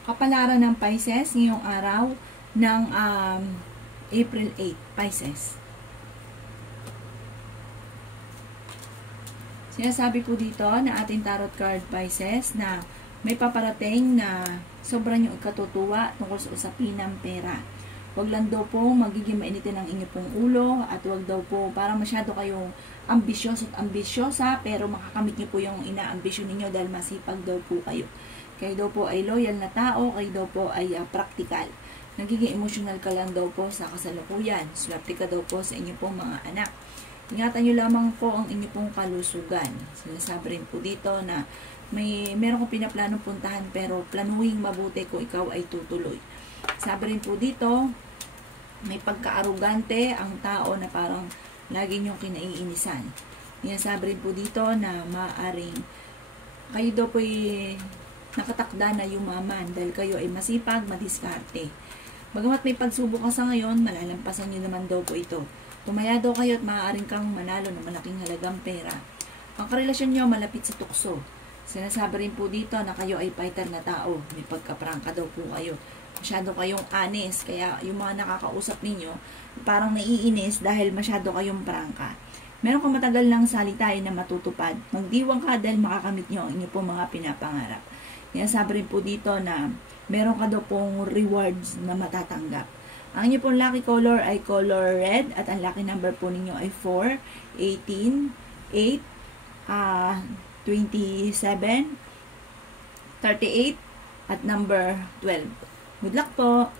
Kapalaran ng Pisces ngayong araw ng April 8, Pisces. Sinasabi po dito na ating tarot card Pisces na may paparating na sobrang yung katutuwa tungkol sa usapin ng pera. Huwag lang daw po magiging mainitin ang inyo pong ulo at huwag daw po parang masyado kayong ambisyoso at ambisyosa pero makakamit niyo po yung inaambisyon ninyo dahil masipag daw po kayo. Kayo daw po ay loyal na tao, kayo daw po ay practical. Nagiging emotional ka lang daw po sa kasalukuyan. Swerte ka daw po sa inyo pong mga anak. Ingatan nyo lamang po ang inyo pong kalusugan. Sinasabi rin po dito na meron kong pinaplanong puntahan pero planuhin mabuti kung ikaw ay tutuloy. Sabi rin po dito, may pagka-arugante ang tao na parang lagi nyong kinaiinisan. Sinasabi rin po dito na maaring kayo daw po ay nakatakda na yumaman dahil kayo ay masipag, madiskarte. Bagamat may pagsubok ka sa ngayon, malalampasan nyo naman daw po ito. Tumaya daw kayo at maaaring kang manalo ng malaking halagang pera. Ang karelasyon nyo malapit sa tukso. Sinasabi rin po dito na kayo ay fighter na tao. May pagkaprangka daw po kayo. Masyado kayong honest. Kaya yung mga nakakausap ninyo, parang naiinis dahil masyado kayong prangka. Meron kang matagal lang salitain na matutupad. Magdiwang ka dahil makakamit nyo ang inyo pong mga pinapangarap. Sinasabi rin po dito na meron ka daw pong rewards na matatanggap. Ang inyo pong lucky color ay color red at ang lucky number po ninyo ay 4, 18, 8, 27, 38 at number 12. Good luck po!